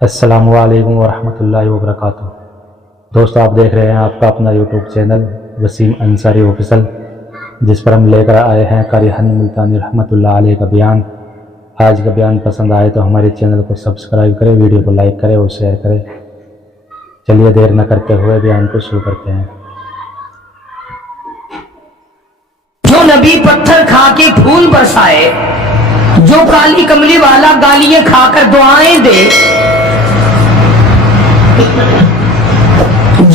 السلام علیکم ورحمۃ اللہ وبرکاتہ۔ دوستو، آپ دیکھ رہے ہیں آپ کا اپنا YouTube channel Waseem Ansari official, جس پر ہم لے کر آئے ہیں قاری ہانی ملتانی رحمۃ اللہ علیہ کا بیان۔ آج کا بیان پسند آئے تو ہمارے چینل کو سبسکرائب کریں، ویڈیو کو لائک کریں اور شیئر کریں۔ چلیے دیر نہ کرتے ہوئے بیان کو شروع کرتے ہیں۔ جو نبی پتھر کھا کے پھول برسائے، جو کالی کملی والا گالیاں کھا کر دعائیں دے،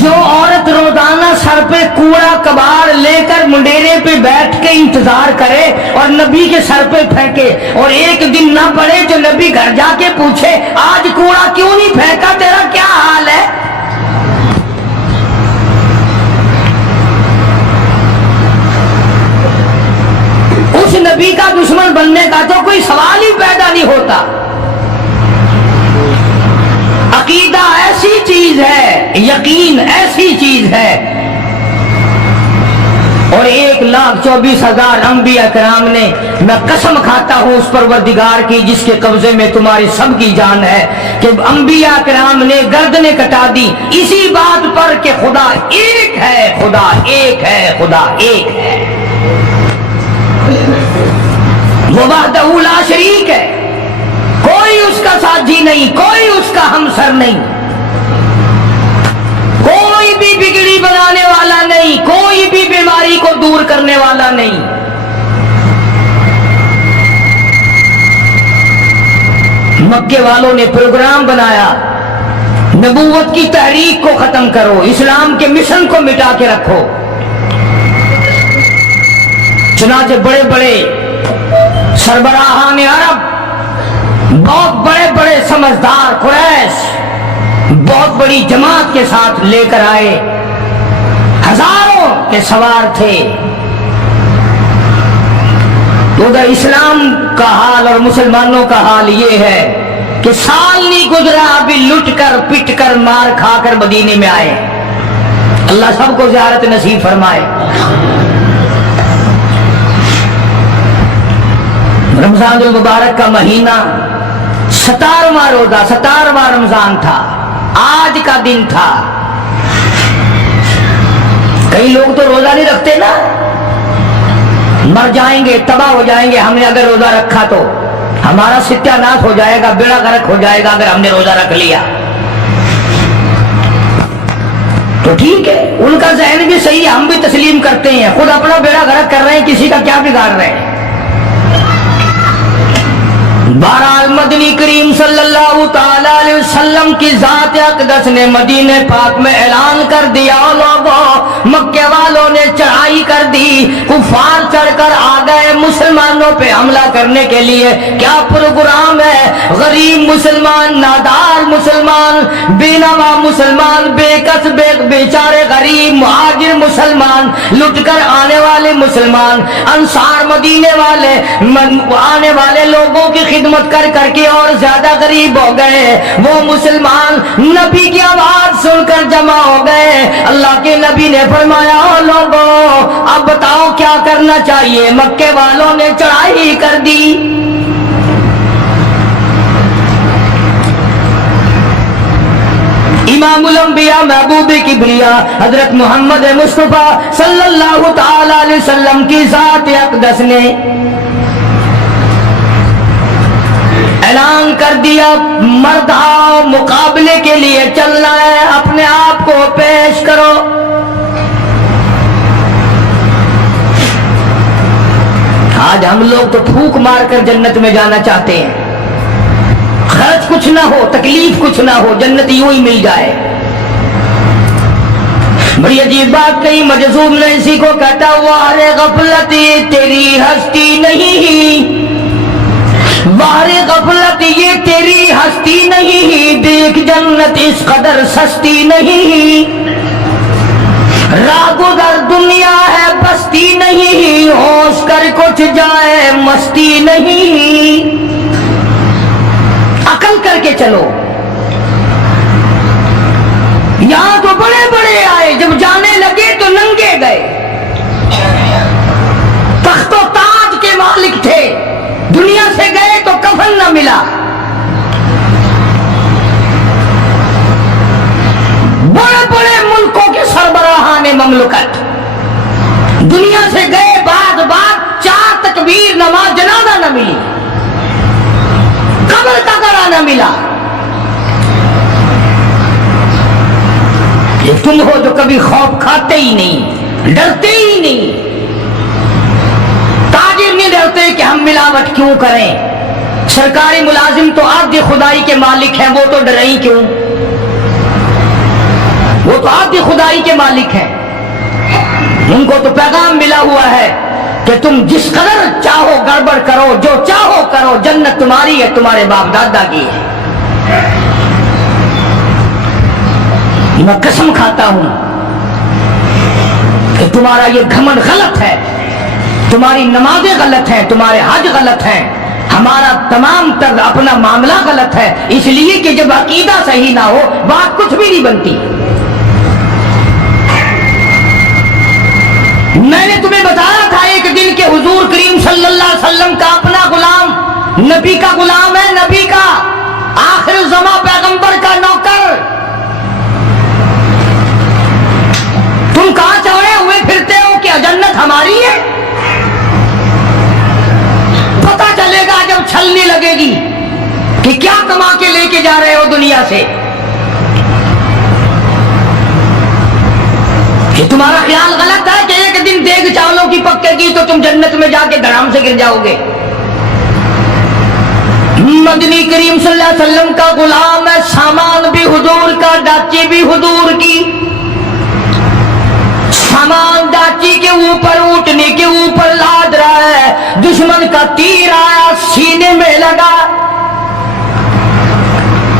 جو عورت روزانہ سر پہ کوڑا کباڑ لے کر منڈیرے پہ بیٹھ کے انتظار کرے اور نبی کے سر پہ پھینکے، اور ایک دن نہ پڑے جو نبی گھر جا کے پوچھے آج کوڑا کیوں نہیں پھینکا، تیرا کیا حال ہے؟ اس نبی کا دشمن بننے کا تو کوئی سوال ہی پیدا نہیں ہوتا۔ عقیدہ ایسی چیز ہے، یقین ایسی چیز ہے، اور 1,24,000 انبیاء کرام نے، میں قسم کھاتا ہوں اس پروردگار کی جس کے قبضے میں تمہاری سب کی جان ہے، کہ انبیاء کرام نے گردنیں کٹا دی اسی بات پر کہ خدا ایک ہے، خدا ایک ہے، خدا ایک ہے، وہ وحدہ لا شریک ہے، کوئی اس کا ساتھی نہیں، کوئی اس کا ہمسر نہیں، کوئی بھی بگڑی بنانے والا نہیں، کوئی بھی بیماری کو دور کرنے والا نہیں۔ مکے والوں نے پروگرام بنایا، نبوت کی تحریک کو ختم کرو، اسلام کے مشن کو مٹا کے رکھو۔ چنانچہ بڑے بڑے سربراہان عرب، بہت بڑے بڑے سمجھدار قریش بہت بڑی جماعت کے ساتھ لے کر آئے، ہزاروں کے سوار تھے۔ ادھر اسلام کا حال اور مسلمانوں کا حال یہ ہے کہ سال نہیں گزرا ابھی لٹ کر پٹ کر مار کھا کر مدینے میں آئے۔ اللہ سب کو زیارت نصیب فرمائے۔ رمضان المبارک کا مہینہ 17واں روزہ، 17واں رمضان تھا، آج کا دن تھا۔ کئی لوگ تو روزہ نہیں رکھتے نا، مر جائیں گے، تباہ ہو جائیں گے، ہم نے اگر روزہ رکھا تو ہمارا ستیہ ناش ہو جائے گا، بیڑا غرق ہو جائے گا اگر ہم نے روزہ رکھ لیا۔ تو ٹھیک ہے، ان کا ذہن بھی صحیح ہے، ہم بھی تسلیم کرتے ہیں، خود اپنا بیڑا غرق کر رہے ہیں، کسی کا کیا بگاڑ رہے ہیں۔ بہرحال مدنی کریم صلی اللہ تعالی علیہ وسلم کی ذات اقدس نے مدینہ پاک میں اعلان کر دیا، لوگوں مکے والوں نے چڑھائی کر دی، کفار چڑھ کر آ گئے مسلمانوں پہ حملہ کرنے کے لیے۔ کیا پروگرام ہے؟ غریب مسلمان، نادار مسلمان، بے نوا مسلمان، بے کس بیچارے غریب مہاجر مسلمان، لٹ کر آنے والے مسلمان، انصار مدینے والے آنے والے لوگوں کی خدمت کر کر کے اور زیادہ غریب ہو گئے۔ وہ مسلمان نبی کی آواز سن کر جمع ہو گئے۔ اللہ کے نبی نے فرمایا، او لوگوں اب بتاؤ کیا کرنا چاہیے؟ مکے والوں نے چڑھائی کر دی۔ امام الانبیاء محبوب کبریا حضرت محمد مصطفیٰ صلی اللہ تعالی علیہ وسلم کی ذات اقدس نے اعلان کر دیا، مرد آؤ، مقابلے کے لیے چلنا ہے، اپنے آپ کو پیش کرو۔ آج ہم لوگ تو پھونک مار کر جنت میں جانا چاہتے ہیں، خرچ کچھ نہ ہو، تکلیف کچھ نہ ہو، جنت یوں ہی مل جائے۔ بڑی عجیب بات کہی، مجذوب نے اسی کو کہتا ہوا، ارے غفلت یہ تیری ہستی نہیں، بارے غفلت یہ تیری ہستی نہیں، دیکھ جنت اس قدر سستی نہیں، راہ گزر دنیا ہے بستی نہیں، ہوش کر کچھ جائے مستی نہیں، عقل کر کے چلو۔ یہاں تو بڑے بڑے آئے، جب جانے لگے تو ننگے گئے، تخت و تاج کے مالک تھے، دنیا سے گئے تو کفن نہ ملا۔ مملکت دنیا سے گئے بعد 4 تکبیر نماز جنازہ نہ ملی، قبر کا گڑا نہ ملا۔ یہ تم ہو جو کبھی خوف کھاتے ہی نہیں، ڈرتے ہی نہیں۔ تاجر نہیں ڈرتے کہ ہم ملاوٹ کیوں کریں، سرکاری ملازم تو آدھی خدائی کے مالک ہیں، وہ تو ڈرے ہی کیوں، وہ تو آدھی خدائی کے مالک ہیں، ان کو تو پیغام ملا ہوا ہے کہ تم جس قدر چاہو گڑبڑ کرو، جو چاہو کرو، جنت تمہاری ہے، تمہارے باپ دادا کی ہے۔ میں قسم کھاتا ہوں کہ تمہارا یہ گھمنڈ غلط ہے، تمہاری نمازیں غلط ہیں، تمہارے حج غلط ہیں، ہمارا تمام تر اپنا معاملہ غلط ہے، اس لیے کہ جب عقیدہ صحیح نہ ہو بات کچھ بھی نہیں بنتی۔ میں نے تمہیں بتایا تھا ایک دن کہ حضور کریم صلی اللہ علیہ وسلم کا اپنا غلام نبی کا غلام ہے، نبی کا آخر الزماں پیغمبر کا نوکر، تم کہاں چڑھے ہوئے پھرتے ہو کہ جنت ہماری ہے؟ پتہ چلے گا جب چھلنے لگے گی کہ کیا کما کے لے کے جا رہے ہو دنیا سے۔ کہ تمہارا خیال غلط ہے کہ ایک دن دیگ چاولوں کی پکے گی تو تم جنت میں جا کے دھڑام سے گر جاؤ گے۔ مدنی کریم صلی اللہ علیہ وسلم کا غلام ہے، سامان بھی حضور کا، ڈاچی بھی حضور کی۔ سامان ڈاچی کے اوپر، اونٹنے کے اوپر لاد رہا ہے، دشمن کا تیر آیا سینے میں لگا،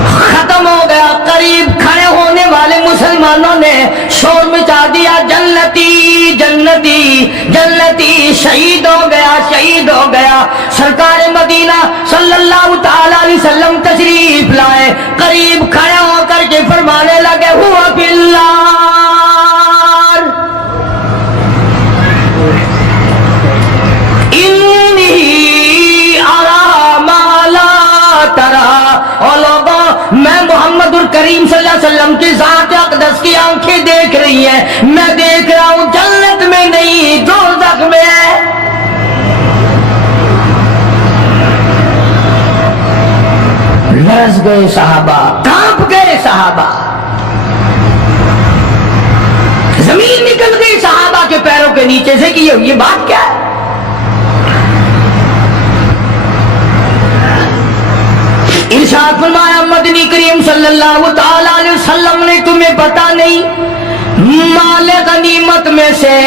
ختم ہو گیا۔ قریب کھڑے ہونے والے مسلمانوں نے شور مچا دیا، جنتی جنتی جنتی، شہید ہو گیا شہید ہو گیا۔ سرکار مدینہ صلی اللہ تعالی علیہ وسلم تشریف لائے، قریب کھڑے ہو کر کے فرمانے لگے، ہوا باللہ میں محمد الکریم صلی اللہ علیہ وسلم کی ذات اقدس کی آنکھیں دیکھ رہی ہیں، میں دیکھ رہا ہوں جنت میں نہیں دوزخ میں ہے۔ لرز گئے صحابہ، کانپ گئے صحابہ، زمین نکل گئی صحابہ کے پیروں کے نیچے سے کہ یہ بات کیا ہے۔ ارشاد فرمایا مدنی کریم صلی اللہ تعالی علیہ وسلم نے، تمہیں پتا نہیں مال غنیمت میں سے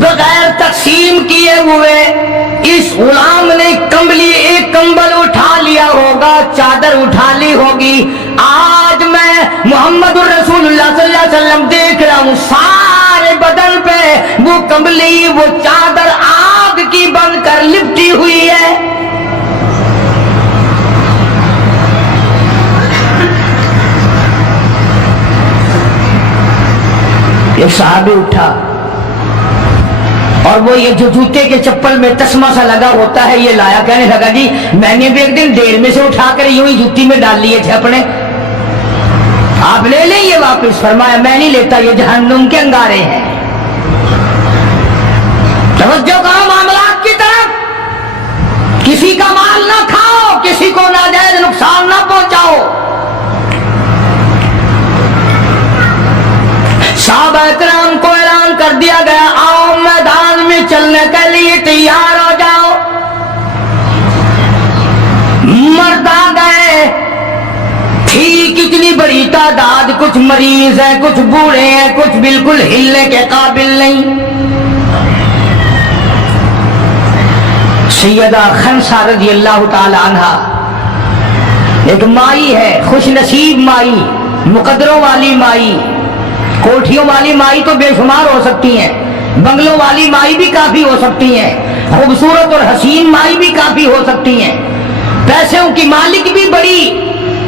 بغیر تقسیم کیے ہوئے اس غلام نے کمبلی، ایک کمبل اٹھا لیا ہوگا، چادر اٹھا لی ہوگی۔ آج میں محمد الرسول اللہ صلی اللہ علیہ وسلم دیکھ رہا ہوں سارے بدن پہ وہ کمبلی، وہ چادر آگ کی بن کر لپٹی ہوئی ہے۔ ایک صحابی اٹھا اور وہ یہ جو جوتے کے چپل میں تسمہ سا لگا ہوتا ہے یہ لایا، کہنے لگا جی میں نے بھی ایک دن ڈیر میں سے اٹھا کر یوں ہی جوتی میں ڈال لیے تھے اپنے، آپ لے لیں یہ واپس۔ فرمایا میں نہیں لیتا، یہ جہنم کے انگارے ہیں۔ توجہ کرو معاملات کی طرف، کسی کا مال نہ کھاؤ، کسی کو ناجائز نقصان نہ پہنچاؤ۔ صحابہ کرام کو اعلان کر دیا گیا، آؤ میدان میں چلنے کے لیے تیار ہو جاؤ۔ مرد آ گئے، تھی کتنی بڑی تعداد، کچھ مریض ہیں، کچھ بوڑھے ہیں، کچھ بالکل ہلنے کے قابل نہیں۔ سیدہ خنسا رضی اللہ تعالی عنہا ایک مائی ہے، خوش نصیب مائی، مقدروں والی مائی، کوٹھیوں والی مائی تو بے شمار ہو سکتی ہیں، بنگلوں والی مائی بھی کافی ہو سکتی ہیں، خوبصورت اور حسین مائی بھی کافی ہو سکتی ہیں، پیسوں کی مالک بھی بڑی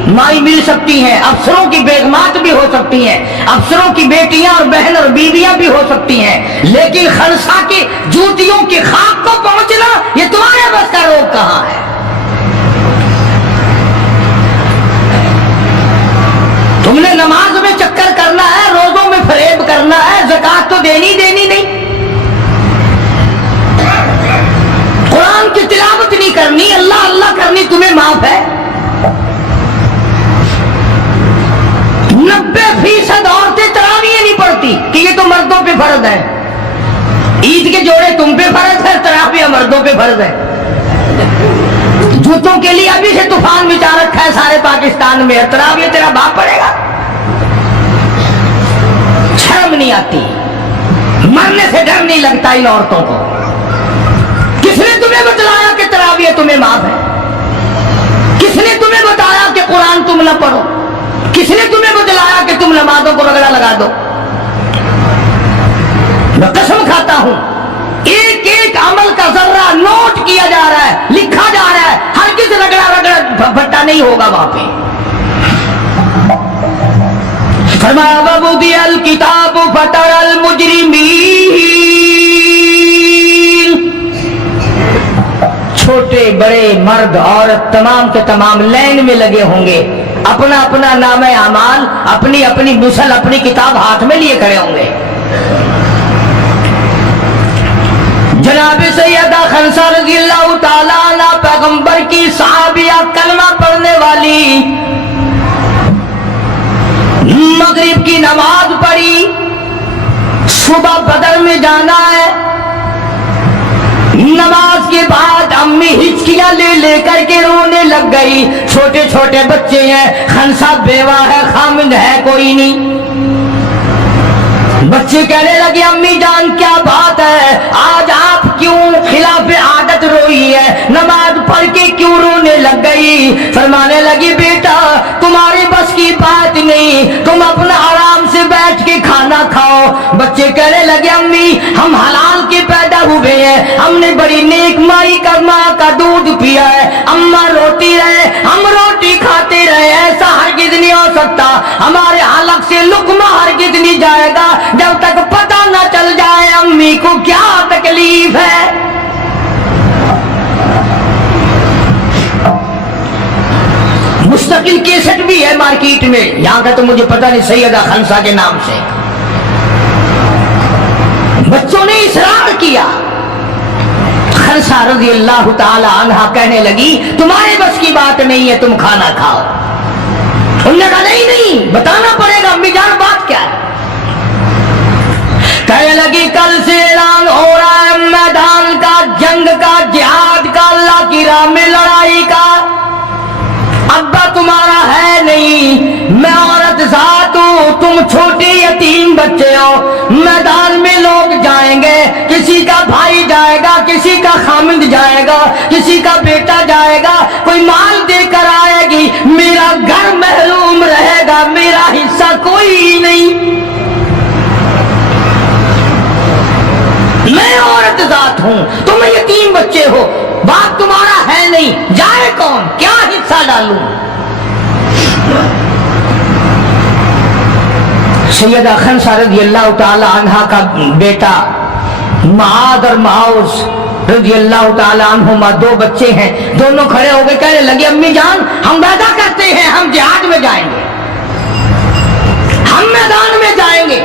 مائی مل سکتی ہیں، افسروں کی بیگمات بھی ہو سکتی ہیں، افسروں کی بیٹیاں اور بہن اور بیویاں بھی ہو سکتی ہیں، لیکن خنسا کی جوتیوں کی خاک کو پہنچنا یہ تمہارے بس کا روگ کہاں ہے؟ تم نے نماز میں چکر کرنا ہے، روزوں میں فریب کرنا ہے، नादानी तुम्हें माफ है? 90% औरतें तरावी नहीं पढ़ती कि ये तो मर्दों पे फर्ज है। ईद के जोड़े तुम पे फर्ज है, तरावी मर्दों पे फर्ज है। जूतों के लिए अभी से तूफान मचा रखा है सारे पाकिस्तान में, तरावी तेरा बाप पड़ेगा। शर्म नहीं आती, मरने से डर नहीं लगता इन औरतों को। किसने तुम्हें बतलाया कि तरावी तुम्हें माफ है? किसने तुम्हें बताया कि कुरान तुम न पढ़ो? किसने तुम्हें बतलाया कि तुम नमाजों को रगड़ा लगा दो? मैं कसम खाता हूं, एक एक अमल का जर्रा नोट किया जा रहा है, लिखा जा रहा है। हर किसी रगड़ा रगड़ा भट्टा नहीं होगा वहां पे। फरमाया वबुदियल किताब फतरल मुजरिमीन, छोटे बड़े मर्द औरत तमाम के तमाम लाइन में लगे होंगे, अपना अपना नाम अमाल, अपनी अपनी मिसल, अपनी किताब हाथ में लिए खड़े होंगे। जनाब सैयदा खंसा रज़ियल्लाहु ताला अन्हा पैगंबर की सहाबिया, कलमा पढ़ने वाली, मगरिब की नमाज पढ़ी, सुबह बदर में जाना है। नमाज के बाद अम्मी हिचकियां ले लेकर के रोने लग गई। छोटे छोटे बच्चे हैं, खंसा बेवा है, खामिद है कोई नहीं। बच्चे कहने लगे अम्मी जान क्या बात है, आज आप क्यों खिलाफ आदत रोई है, नमाज पढ़ के क्यों रोने लग गई? फरमाने लगी बेटा तुम्हारी बस की बात नहीं, तुम अपना आराम से बैठ के खाना खाओ। बच्चे कहने लगे अम्मी हम हलाल के पैदा हुए हैं, हमने बड़ी नेक माई का माँ का दूध पिया है, अम्मा रोती रहे हम रोटी खाते रहे, ऐसा हरगिज नहीं हो सकता। हमारे हलक से लुकमा हरगिज नहीं जाएगा जब तक पता न चल जाए अम्मी को क्या तकलीफ है। मुस्तकिल केसेट भी है मार्केट में, यहां का तो मुझे पता नहीं, सैयदा खंसा के नाम से। बच्चों ने इसरार किया। खंसा रज़ियल्लाहु ताला अन्हा कहने लगी तुम्हारे बस की बात नहीं है, तुम खाना खाओ। उन्होंने कहा नहीं नहीं बताना पड़ेगा अम्मी जान बात क्या है। कहने लगी कल से ऐलान हो रहा है मैदान का, जंग का, जिहाद का, अल्लाह की राह में लड़ाई का। अब्बा तुम्हारा है नहीं, मैं औरत जात हूं, तुम छोटे यतीम बच्चे हो। मैदान में लोग जाएंगे, किसी का भाई जाएगा, किसी का खामिद जाएगा, किसी का बेटा जाएगा, कोई माल देकर आएगी, मेरा घर महरूम रहेगा, मेरा हिस्सा कोई नहीं। मैं औरत जात हूं, तुम यतीम बच्चे हो, बाप तुम्हारा है नहीं, जाए कौन, क्या हिस्सा डालूं? सैयदा खंसा रज़ियल्लाहु ताला अन्हा का बेटा माद और माउस रज़ियल्लाहु ताला अन्हुमा, दो बच्चे हैं, दोनों खड़े हो गए कहने लगे अम्मी जान हम वादा करते हैं हम जिहाद में जाएंगे, हम मैदान में जाएंगे,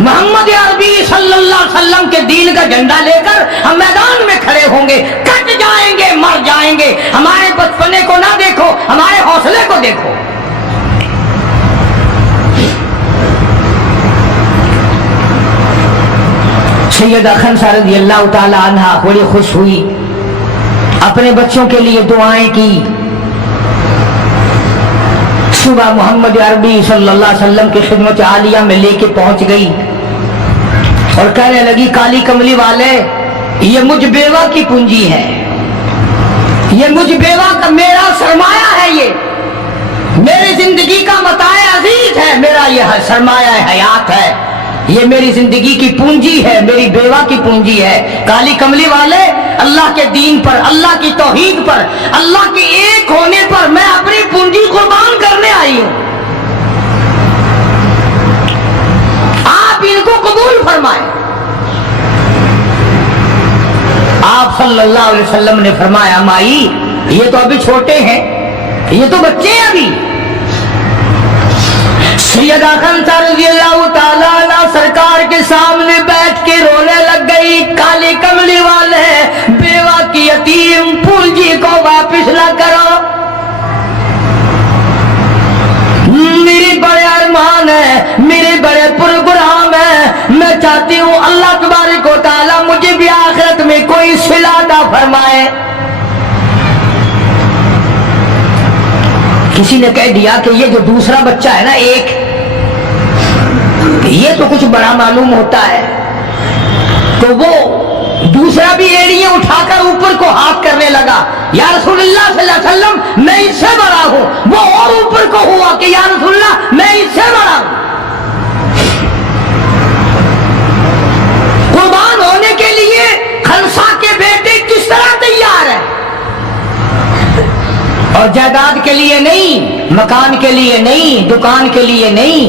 मोहम्मद अरबी सल्लल्लाहु अलैहि वसल्लम के दीन का झंडा लेकर हम मैदान में खड़े होंगे, कट जाएंगे, मर जाएंगे। हमारे बचपने को ना देखो, हमारे हौसले को देखो। सैयदा खंसा रज़ियल्लाहु ताला अन्हा बड़ी खुश हुई, अपने बच्चों के लिए दुआएं की। सुबह मोहम्मद अरबी सल्लल्लाहु अलैहि वसल्लम की खिदमत आलिया में लेके पहुंच गई और कहने लगी काली कमली वाले ये मुझ बेवा की पूंजी है, ये मुझ बेवा का मेरा सरमाया है, ये मेरी जिंदगी का मताए अजीज है, मेरा यह सरमाया हयात है, ये मेरी जिंदगी की पूंजी है, मेरी बेवा की पूंजी है। काली कमली वाले अल्लाह के दीन पर, अल्लाह की तौहीद पर, अल्लाह के एक होने पर मैं अपनी पूंजी कुर्बान करने आई हूं, आप इनको कबूल फरमाएं। आप सल्लल्लाहु अलैहि वसल्लम ने फरमाया माई ये तो अभी छोटे हैं, ये तो बच्चे हैं अभी। सैयदा खंसा रज़ियल्लाहु ताला अन्हा सरकार के सामने बैठ के रोने लग गई। काली कमली वाले बेवा की यतीम पूंजी को वापिस न करो, तबारक व तआला मुझे भी आखिरत में कोई सिला अता फरमाए। किसी ने कह दिया कि ये जो दूसरा बच्चा है ना एक, ये तो कुछ बड़ा मालूम होता है, तो वो दूसरा भी एड़ियां उठाकर ऊपर को हाथ करने लगा। या रसूलुल्लाह सल्लल्लाहु अलैहि वसल्लम मैं इससे बड़ा हूं। वो और ऊपर को हुआ कि या रसूलुल्लाह मैं इससे बड़ा हूं। कुर्बान होने के लिए खलसा के बेटे किस तरह तैयार है, और जायदाद के लिए नहीं, मकान के लिए नहीं, दुकान के लिए नहीं,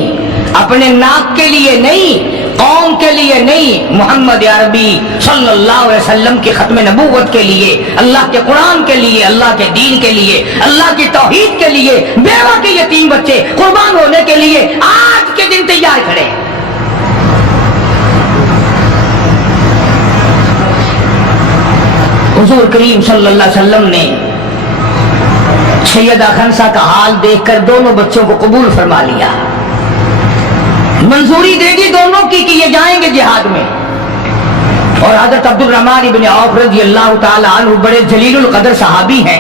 अपने नाक के लिए नहीं, कौम के लिए नहीं, मोहम्मद अरबी सल्लल्लाहु अलैहि वसल्लम की खत्म नबूवत के लिए, अल्लाह के कुरान के लिए, अल्लाह के दीन के लिए, अल्लाह की तौहीद के लिए, बेवा के यतीम बच्चे कुर्बान होने के लिए आज के दिन तैयार खड़े हैं। हुजूर करीम सल्लल्लाहु अलैहि वसल्लम ने सैयदा खनसा का हाल देखकर दोनों बच्चों को कबूल फरमा लिया, मंजूरी दे दी दोनों की कि ये जाएंगे जिहाद में। और हजरत अब्दुल रहमान इब्न औफ रज़ी अल्लाह ताला अन्हु बड़े जलीलुल कदर सहाबी हैं,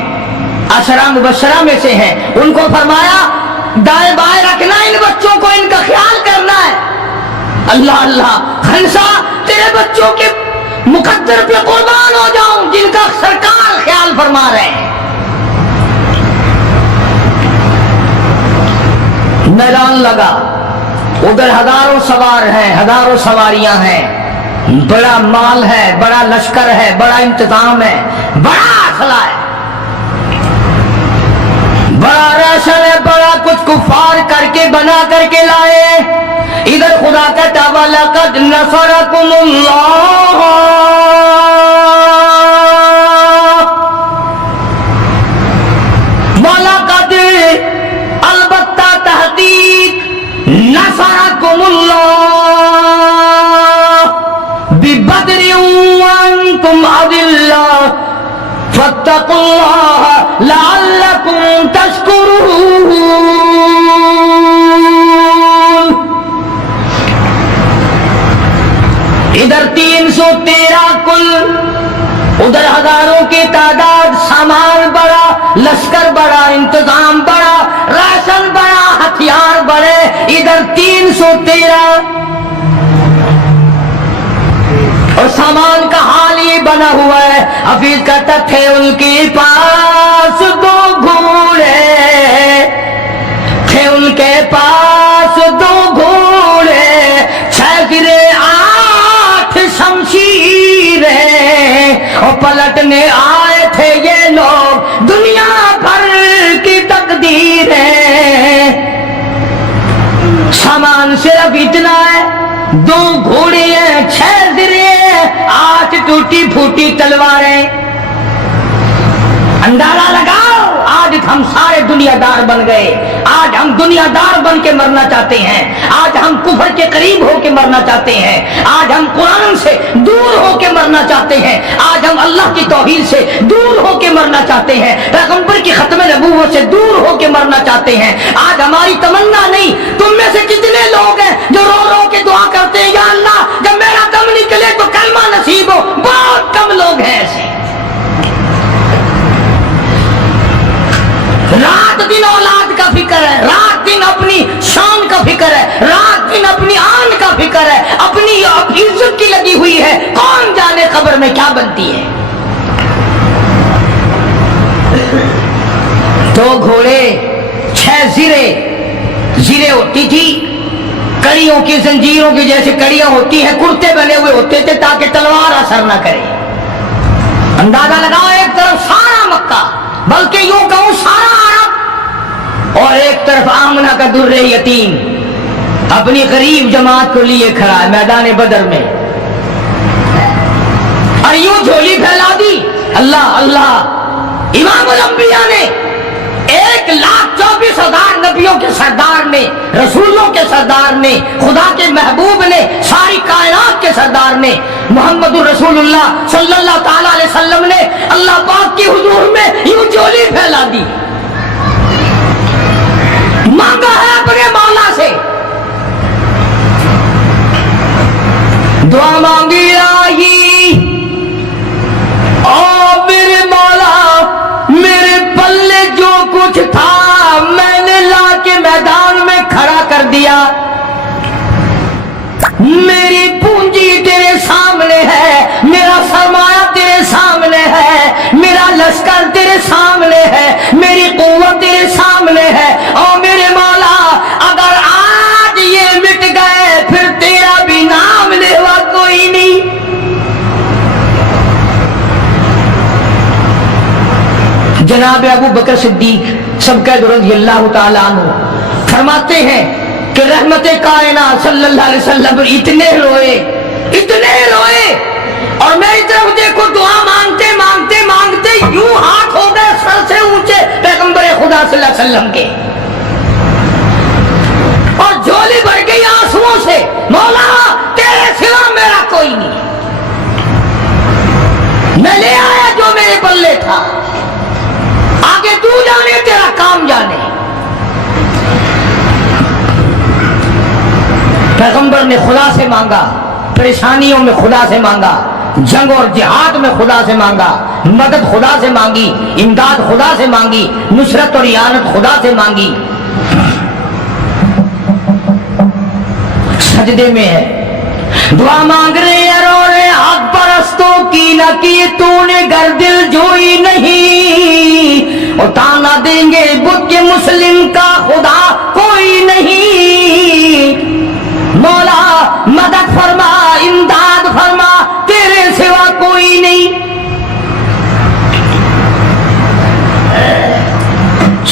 अशरा मुबशरा में से हैं। उनको फरमाया दाएं बाएं रखना इन बच्चों को, इनका ख्याल करना है। अल्लाह अल्लाह खनसा तेरे बच्चों के मुकद्दर पे कुर्बान हो जाऊं जिनका सरकार ख्याल फरमा रहे हैं। मैदान लगा, उधर हजारों सवार हैं, हजारों सवारियां हैं, बड़ा माल है, बड़ा लश्कर है, बड़ा इंतजाम है, बड़ा असला है, बड़ा राशन है, बड़ा कुछ कुफार करके बना करके लाए। इधर खुदा कहता वलक़द नसरकुमुल्लाह, वलक़द अलबत्ता तहकीक नसरकुमुल्लाह बिबद्रिन व अंतुम अदिल्ला फत्तकुल्लाह लअल्लकुम तशकुरून। इधर 313 कुल, उधर हजारों की तादाद, सामान बड़ा, लश्कर बड़ा, इंतजाम बड़ा, राशन बड़ा, हथियार बड़े। इधर 313 और सामान का हाल ये बना हुआ है। हफीज कहता थे उनके पास 2 घोड़े, थे उनके पास 2 घोड़े, 6 गिरे 8 शमशीरें, और पलटने आए थे ये लोग दुनिया भर की तकदीरें। सामान सिर्फ इतना है, 2 घोड़े हैं, 6 गिरे, 8 टूटी फूटी तलवारें। अंदाजा लगाओ आज हम सारे दुनियादार बन गए। आज हम दुनियादार बन के मरना चाहते हैं, आज हम कुफर के करीब होके मरना चाहते हैं, आज हम कुरान से दूर होके मरना चाहते हैं, आज हम अल्लाह की तौहीद से दूर होके मरना चाहते हैं, पैगंबर की खत्म नबूवत से दूर होके मरना चाहते हैं। आज हमारी तमन्ना नहीं, तुम में से कितने लोग हैं जो रो रो के दुआ करते हैं या अल्लाह जब मेरा दम निकले तो कलमा नसीब हो। बहुत कम लोग हैं ऐसे। रात दिन औलाद का फिक्र है, रात दिन अपनी शान का फिक्र है, रात दिन अपनी आन का फिक्र है, अपनी इज्जत की लगी हुई है। कौन जाने कब्र में क्या बनती है। 2 घोड़े, 6 जीरे होती थी, कड़ियों की जंजीरों की जैसे कड़ियां होती हैं, कुर्ते बने हुए होते थे ताकि तलवार असर न करे। अंदाजा लगाओ, एक तरफ सारा मक्का, बल्कि यूं कहूं सारा अरब, और एक तरफ आमना का दुर्रे यतीम अपनी गरीब जमात को लिए खड़ा है मैदान बदर में, और यूं झोली फैला दी। अल्लाह अल्लाह, इमामुल अंबिया ने 1,24,000 नबियों के सरदार ने, रसूलों के सरदार ने, खुदा के महबूब ने, सारी कायनात के सरदार ने, मोहम्मदुर रसूलुल्लाह सल्लल्लाहु ताला अलैहि वसल्लम ने अल्लाह पाक की हुजूर में यूं झोली फैला दी। मांगा है अपने मौला से, दुआ मांगी تیرے سامنے ہے، میری قوت تیرے سامنے ہے، اور میرے مولا اگر آج یہ مٹ گئے پھر تیرا بھی نام لیوا کوئی نہیں۔ جناب ابو بکر صدیق سبقہ رضی اللہ تعالیٰ عنہ فرماتے ہیں کہ رحمت کائنات صلی اللہ علیہ وسلم اتنے روئے، اور میں اس طرف دیکھو دعا مانگتے مانگتے مانگتے یوں ہاتھ ہو گئے سر سے اونچے پیغمبر خدا صلی اللہ علیہ وسلم کے، اور جھولی بھر گئی آنسوؤں سے، مولا تیرے سوا میرا کوئی نہیں، میں لے آیا جو میرے پلے تھا، آگے تو جانے تیرا کام جانے۔ پیغمبر نے خدا سے مانگا، پریشانیوں میں خدا سے مانگا، جنگ اور جہاد میں خدا سے مانگا، مدد خدا سے مانگی، امداد خدا سے مانگی، نصرت اور اعانت خدا سے مانگی۔ سجدے میں ہے، دعا مانگ رہے ہیں، رو رہے ہیں، حق پرستوں کی نہ کی تو نے گر دل جوئی نہیں، اور تانا دیں گے بت کے مسلم کا خدا کوئی نہیں، مولا مدد فرما امداد فرما تیرے سوا کوئی نہیں۔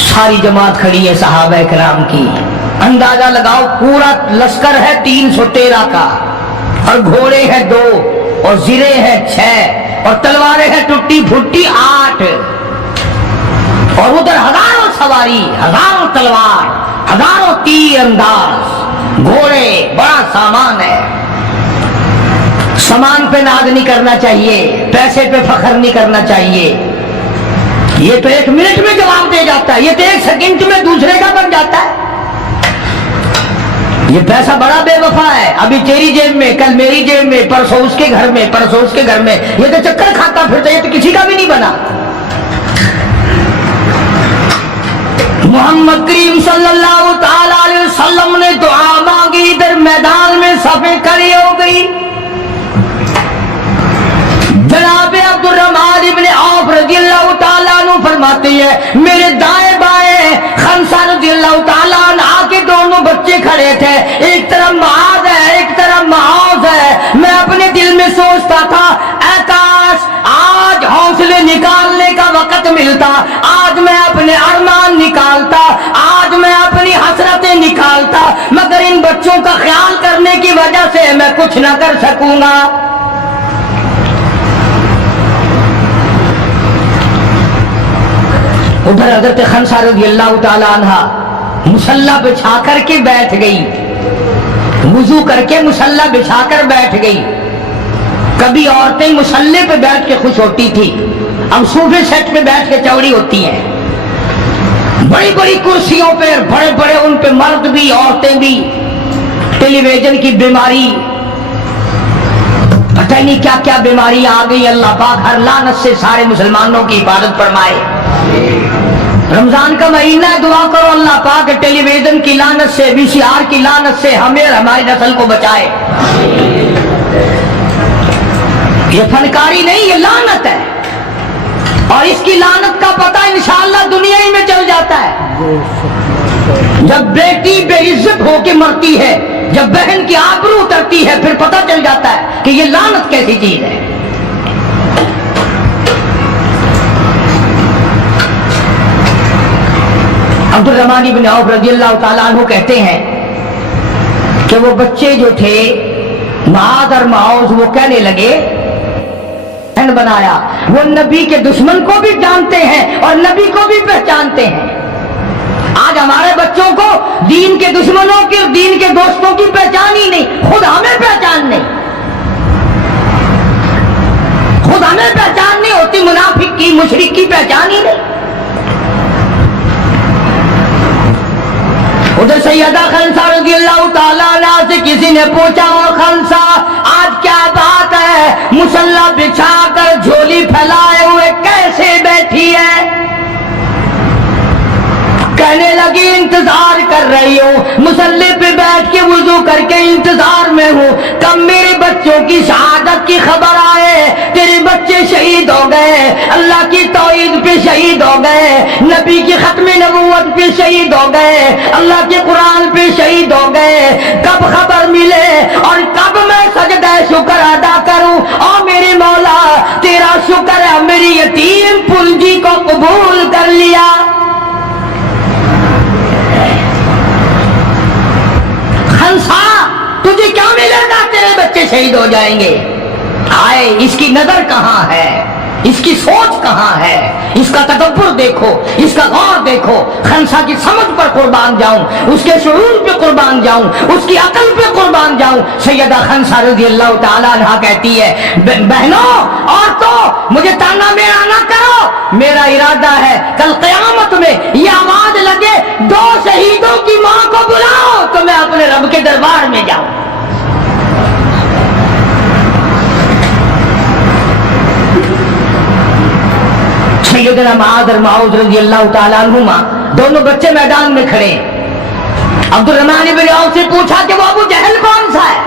ساری جماعت کھڑی ہے صحابہ کرام کی، اندازہ لگاؤ پورا لشکر ہے 313 کا، اور گھوڑے ہیں 2 اور زرے ہیں 6 اور تلواریں ہیں ٹوٹی پھوٹی 8، اور ادھر ہزاروں سواری، ہزاروں تلوار، ہزاروں تیر انداز، گھوڑے، بڑا سامان ہے۔ سامان پہ ناز نہیں کرنا چاہیے، پیسے پہ فخر نہیں کرنا چاہیے، یہ تو 1 منٹ میں جواب دے جاتا ہے، یہ تو 1 سیکنڈ میں دوسرے کا بن جاتا ہے۔ یہ پیسہ بڑا بے وفا ہے، ابھی تیری جیب میں، کل میری جیب میں، پرسوں اس کے گھر میں، پرسوں اس کے گھر میں، یہ تو چکر کھاتا پھرتا، یہ تو کسی کا بھی نہیں بنا۔ محمد کریم صلی اللہ تعالی علیہ وسلم نے دعا مانگی، ادھر میدان میں صفیں کھڑی ہو گئی۔ جناب عبد الرحمن ابن عوف رضی اللہ تعالیٰ عنہ فرماتے ہیں میرے دائیں بائیں خنسہ رضی اللہ تعالیٰ عنہ کے دونوں بچے کھڑے تھے، ایک طرف معاذ ہے ایک طرف معاذ ہے۔ میں اپنے دل میں سوچتا تھا اے کاش آج حوصلے نکالنے کا وقت ملتا، آج میں اپنے ارمان نکالتا، آج میں اپنی حسرتیں نکالتا، مگر ان بچوں کا خیال کرنے کی وجہ سے میں کچھ نہ کر سکوں گا۔ ادھر حضرت خنسہ رضی اللہ تعالی عنہ مصلی بچھا کر کے بیٹھ گئی، وضو کر کے مصلی بچھا کر بیٹھ گئی۔ کبھی عورتیں مصلی پہ بیٹھ کے خوش ہوتی تھی، اب صوفے سیٹ پہ بیٹھ کے چوڑی ہوتی ہیں، بڑی بڑی کرسیوں پہ، بڑے بڑے ان پہ مرد بھی عورتیں بھی، ٹیلی ویژن کی بیماری، پتہ نہیں کیا کیا بیماری آ گئی۔ اللہ پاک ہر لعنت سے سارے مسلمانوں کی حفاظت فرمائے۔ رمضان کا مہینہ ہے، دعا کرو اللہ پاک ٹیلی ویژن کی لعنت سے، وی سی آر کی لعنت سے ہمیں اور ہماری نسل کو بچائے۔ یہ فنکاری نہیں، یہ لعنت ہے، اور اس کی لعنت کا پتہ انشاءاللہ دنیا ہی میں چل جاتا ہے۔ جب بیٹی بے عزت ہو کے مرتی ہے، جب بہن کی آبرو اترتی ہے، پھر پتہ چل جاتا ہے کہ یہ لعنت کیسی چیز ہے۔ عبد الرحمن بن عوف رضی اللہ تعالیٰ عنہ کہتے ہیں کہ وہ بچے جو تھے معاذ اور معوذ، وہ کہنے لگے بنایا، وہ نبی کے دشمن کو بھی جانتے ہیں اور نبی کو بھی پہچانتے ہیں۔ آج ہمارے بچوں کو دین کے دشمنوں کی اور دین کے دوستوں کی پہچان ہی نہیں، خود ہمیں پہچان نہیں، خود ہمیں پہچان نہیں ہوتی، منافق کی مشرک کی پہچان ہی نہیں۔ ادھر سیدہ خنسہ رضی اللہ تعالیٰ عنہ سے کسی نے پوچھا اور خنسہ آج کیا بات ہے، مصلی بچھا کر جھولی پھیلائے ہوئے کیسے بیٹھی ہے؟ کہنے لگی انتظار کر कर रही हूँ, मुसल्ले पे बैठ के वुजू करके इंतजार में हूँ कब मेरे बच्चों की शहादत की खबर आए। तेरे बच्चे शहीद हो गए, अल्लाह की तौहीद पे शहीद हो गए, नबी की खत्म नबूवत पे शहीद हो गए, अल्लाह के कुरान पे शहीद हो गए। कब खबर मिले और कब मैं सजदा शुक्र अदा करूं। और मेरे मौला तेरा शुक्र है मेरी यतीम पूंजी को कबूल कर लिया। खंसा तुझे क्या मिलेगा, तेरे बच्चे शहीद हो जाएंगे। आए इसकी नजर कहाँ है, इसकी सोच कहाँ है, इसका तकब्बुर देखो, इसका गौर देखो। खंसा की समझ पर कुर्बान जाऊं, उसके शुऊर पे कुर्बान जाऊं, उसकी अकल पे कुर्बान जाऊं। सैयदा खंसा रज़ी अल्लाह ताला अन्हा कहती है, बहनों और तो मुझे ताना मेरा ना करो, मेरा इरादा है कल क़यामत में ये आवाज लगे, दो शहीदों की मां को बुलाओ तो मैं अपने रब के दरबार में जाऊं। सैयदना मुआज़ और मुआज़ रज़ी अल्लाह ताला अन्हुमा दोनों बच्चे मैदान में खड़े। अब्दुल रहमान इब्न औफ से पूछा कि वो अबू जहल कौन सा है।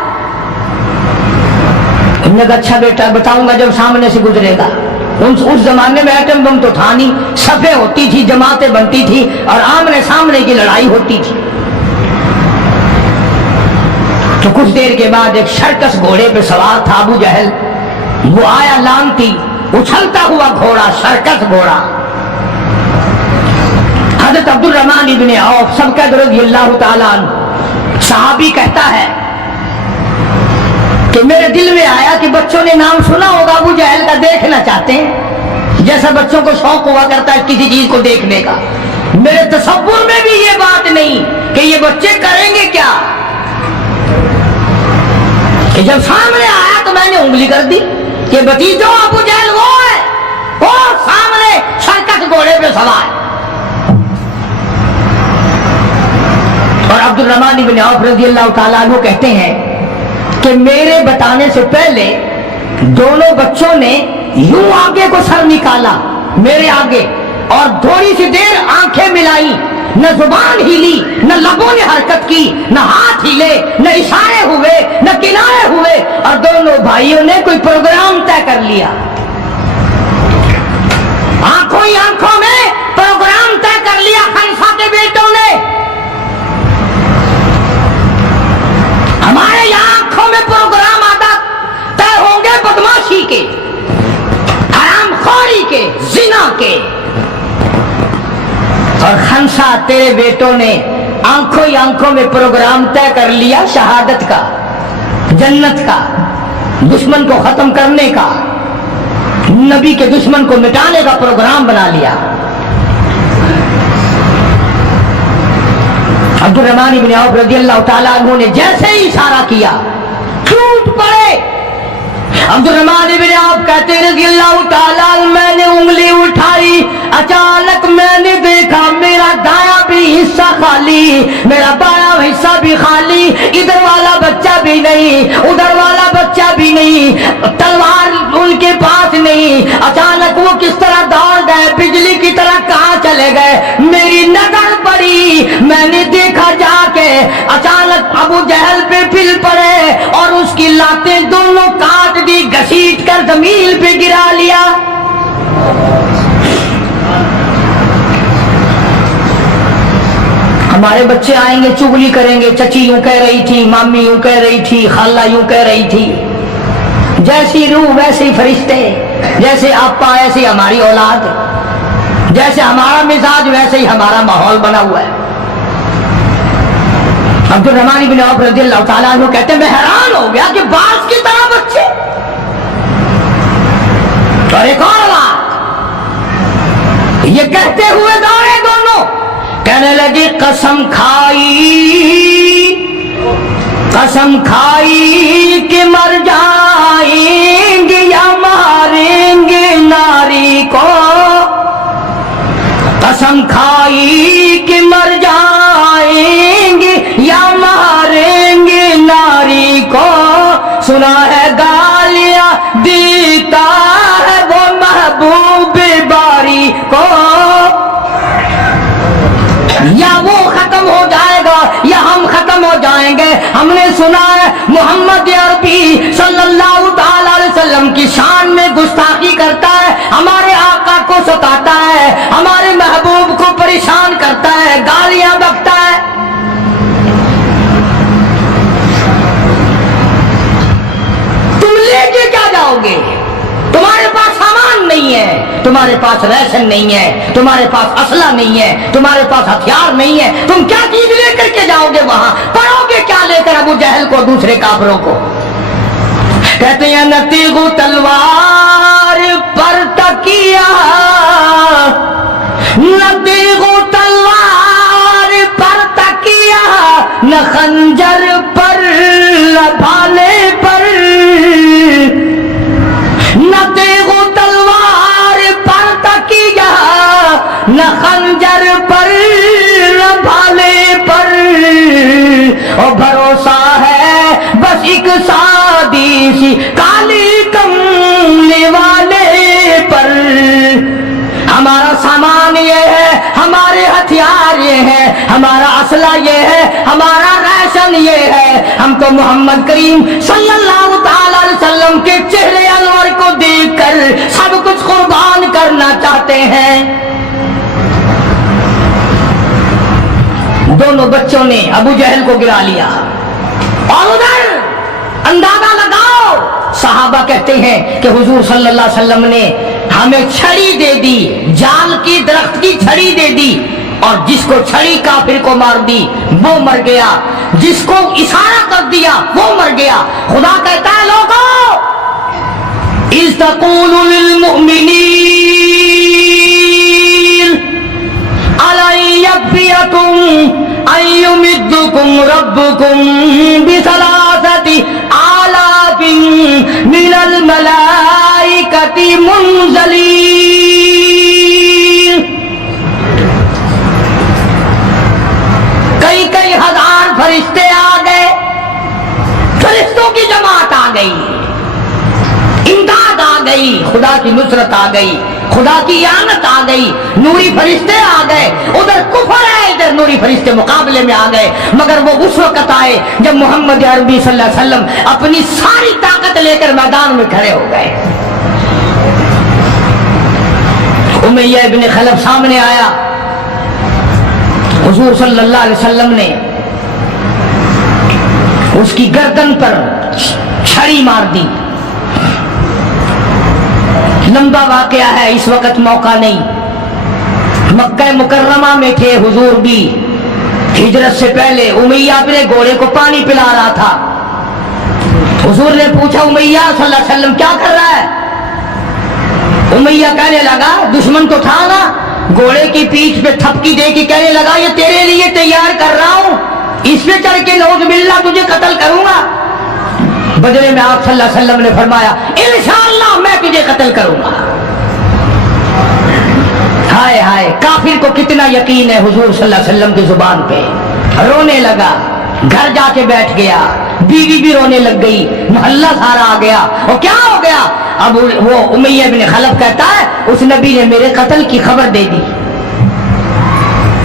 उन्होंने कहा अच्छा बेटा बताऊंगा जब सामने से गुजरेगा। उस जमाने में एटम बम तो था नहीं, सफे होती थी, जमातें बनती थी और आमने सामने की लड़ाई होती थी। तो कुछ देर के बाद एक सर्कस घोड़े पे सवार था अबू जहल, वो आया लानती उछलता हुआ घोड़ा, सर्कस घोड़ा। हजरत अब्दुल रहमान इब्न औफ सबका रज़ियल्लाहु ताला अन्हु सहाबी कहता है कि मेरे दिल में आया कि बच्चों ने नाम सुना होगा अबू जहल का, देखना चाहते हैं, जैसा बच्चों को शौक हुआ करता है किसी चीज को देखने का। मेरे तसव्वुर में भी ये बात नहीं कि ये बच्चे करेंगे क्या, कि जब सामने आया तो मैंने उंगली कर दी कि भतीजो अबू जहल वो है, वो सामने सर्कस घोड़े पे सवार। और अब्दुल रहमान इब्न औफ रज़ियल्लाहु ताला अन्हु कहते हैं कि मेरे बताने से पहले दोनों बच्चों ने यूं आगे को सर निकाला मेरे आगे और थोड़ी सी देर आंखें मिलाई, न जुबान हिली, न लबों ने हरकत की, न हाथ हिले, न इशारे हुए, न किनारे हुए, और दोनों भाइयों ने कोई प्रोग्राम तय कर लिया। आंखों ही आंखों में प्रोग्राम तय कर लिया खंसा के बेटों ने। हमारे यहां आंखों में प्रोग्राम आता तय होंगे बदमाशी के, हरामखोरी के, जिना के। और खंसा तेरे बेटों ने आंखों ही आंखों में प्रोग्राम तय कर लिया शहादत का, जन्नत का, दुश्मन को खत्म करने का, नबी के दुश्मन को मिटाने का प्रोग्राम बना लिया। अब्दुल रहमान इब्न औफ रज़ियल्लाहु ताला अन्हु ने जैसे ही इशारा किया टूट पड़े। अब्दुल रहमान इब्न औफ कहते रज़ियल्लाहु ताला अन्हु, मैंने उंगली उठाई, अचानक मैंने देखा मेरा दायां भी हिस्सा खाली, मेरा बायां हिस्सा भी खाली, इधर वाला बच्चा भी नहीं, उधर वाला बच्चा भी नहीं, तलवार उनके पास नहीं। अचानक वो किस तरह दौड़ गए, बिजली की तरह कहां चले गए, मेरी नजर पड़ी, मैंने देखा जाके अचानक अबू जहल पे फिल पड़े और उसकी लातें दोनों काट दी, घसीट कर जमीन पे गिरा लिया। हमारे बच्चे आएंगे चुगली करेंगे, चची यूं कह रही थी, मामी यूं कह रही थी, खाला यूं कह रही थी। जैसी रूह वैसे ही फरिश्ते, जैसे आपा ऐसी हमारी औलाद, जैसे हमारा मिजाज वैसे ही हमारा माहौल बना हुआ है। अब्दुल रहमान इब्न औफ रज़ियल्लाहु ताला अन्हु कहते मैं हैरान हो गया कि बाज की तरह बच्चे। और एक और बात, ये कहते हुए दौड़े दोनों, कहने लगे कसम खाई कि मर जाएंगे या मारेंगे नारी को, कसम खाई कि मर जाएंगे या मारेंगे नारी को, सुना है गालियां देता है वो महबूब बारी को, या वो खत्म हो जाएगा ہے ہم نے سنا ہے محمد عربی صلی اللہ تعالی علیہ وسلم کی شان میں گستاخی کرتا ہے، ہمارے آقا کو ستاتا ہے، ہمارے محبوب کو پریشان کرتا ہے، گالیاں بکتا ہے۔ تم لے کے کیا جاؤ گے؟ تمہارے پاس سامان نہیں ہے، تمہارے پاس ریشن نہیں ہے، تمہارے پاس اسلحہ نہیں ہے، تمہارے پاس ہتھیار نہیں ہے، تم کیا چیز لے کر کے جاؤ گے وہاں؟ پڑھو گے کیا لے کر ابو جہل کو، دوسرے کافروں کو؟ کہتے ہیں نہ تیغ و تلوار پر تکیہ، نہ تیغ و تلوار پر تکیہ، نہ خنجر پر نہ بھالے پر، نہ تیغ و تلوار پر تکیہ، نہ خنجر پر نہ بھالے پر، اور بھروسہ ہے بس ایک سادی سی کالی کملی والے پر۔ ہمارا سامان یہ ہے، ہمارے ہتھیار یہ ہے، ہمارا اسلحہ یہ ہے، ہمارا ریشن یہ ہے، ہم تو محمد کریم صلی اللہ تعالی علیہ وسلم کے چہرے انور کو دیکھ کر سب کچھ قربان کرنا چاہتے ہیں۔ دونوں بچوں نے ابو جہل کو گرا لیا، اور ادھر اندازہ لگاؤ، صحابہ کہتے ہیں کہ حضور صلی اللہ علیہ وسلم نے ہمیں چھڑی دے دی، جال کی درخت کی چھڑی دے دی، اور جس کو چھڑی کافر کو مار دی وہ مر گیا، جس کو اشارہ کر دیا وہ مر گیا۔ خدا کہتا ہے لوگوں، اذ تقول للمؤمنین أَلَنْ يَكْفِيَكُمْ أَنْ يُمِدَّكُمْ رَبُّكُمْ بِثَلَاثَةِ آلَافٍ مِنَ الْمَلَائِكَةِ مُنْزَلِينَ۔ کئی ہزار فرشتے آ گئے، فرشتوں کی جماعت آ گئی، امداد آ گئی، خدا کی نصرت آ گئی، خدا کی اعانت آ گئی، نوری فرشتے آ گئے، ادھر کفر ہے، ادھر نوری فرشتے مقابلے میں آ گئے، مگر وہ اس وقت آئے جب محمد عربی صلی اللہ علیہ وسلم اپنی ساری طاقت لے کر میدان میں کھڑے ہو گئے۔ امیہ ابن خلف سامنے آیا، حضور صلی اللہ علیہ وسلم نے اس کی گردن پر چھڑی مار دی۔ لمبا واقعہ ہے، اس وقت موقع نہیں۔ مکہ مکرمہ میں تھے حضور بھی، ہجرت سے پہلے امیہ اپنے گھوڑے کو پانی پلا رہا تھا۔ حضور نے پوچھا امیہ صلی اللہ علیہ وسلم کیا کر رہا ہے؟ امیہ کہنے لگا، دشمن تو تھا نا، گھوڑے کی پیٹھ پہ تھپکی دے کے کہنے لگا یہ تیرے لیے تیار کر رہا ہوں، اس پہ چڑھ کے نعوذ باللہ تجھے قتل کروں گا۔ بدلے میں آپ صلی اللہ علیہ وسلم نے فرمایا انشاءاللہ میں تجھے قتل کروں گا۔ ہائے ہائے، کافر کو کتنا یقین ہے حضور صلی اللہ علیہ وسلم کی زبان پہ۔ رونے لگا، گھر جا کے بیٹھ گیا، بیوی بھی رونے لگ گئی، محلہ سارا آ گیا۔ اور کیا ہو گیا؟ اب وہ امیہ بن خلف کہتا ہے اس نبی نے میرے قتل کی خبر دے دی۔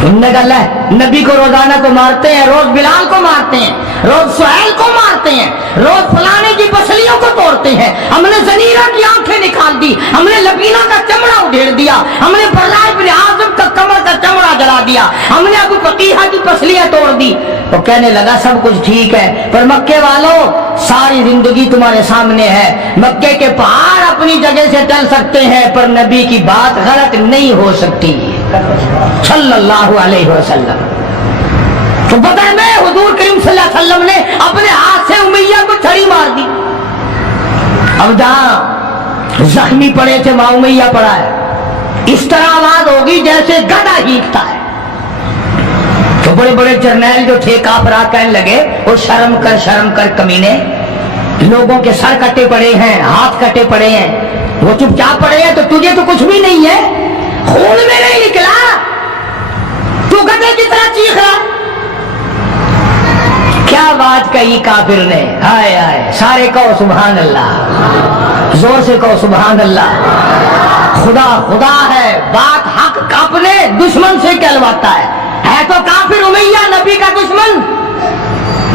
انہوں نے کہا نبی کو روزانہ تو مارتے ہیں، روز بلال کو مارتے ہیں، روز سہیل کو مارتے ہیں، روز فلانے کی پسلیوں کو توڑتے ہیں، ہم نے زنیرہ کی آنکھیں نکال دی، ہم نے لبینہ کا چمڑا ادھیڑ دیا، ہم نے برائے ابن عازب کا کمر کا چمڑا جلا دیا، ہم نے ابو فقیہ کی پسلیاں توڑ دی۔ تو کہنے لگا سب کچھ ٹھیک ہے، پر مکے والوں ساری زندگی تمہارے سامنے ہے، مکے کے پہاڑ اپنی جگہ سے چل سکتے ہیں پر نبی کی بات غلط نہیں ہو سکتی صلی اللہ علیہ وسلم۔ تو بدر میں حضور کریم صلی اللہ علیہ وسلم نے اپنے ہاتھ سے امیہ کو چھڑی مار دی۔ اب جہاں زخمی پڑے تھے وہاں امیہ پڑا ہے، اس طرح آواز ہوگی جیسے گدھا ہینکتا ہے۔ تو بڑے بڑے جرنیل جو تھے کافر کہنے لگے وہ شرم کر کمینے، لوگوں کے سر کٹے پڑے ہیں، ہاتھ کٹے پڑے ہیں، وہ چپ چاپ پڑے ہیں تو تجھے تو کچھ بھی نہیں ہے، خون میں نہیں نکلا، تو گدھے کی طرح چیخ رہا۔ کیا بات کہی کافر نے، ہائے ہائے، سارے کہو سبحان اللہ، زور سے کہو سبحان اللہ۔ خدا خدا ہے، بات حق اپنے دشمن سے کہلواتا ہے تو کافر امیہ نبی کا دشمن،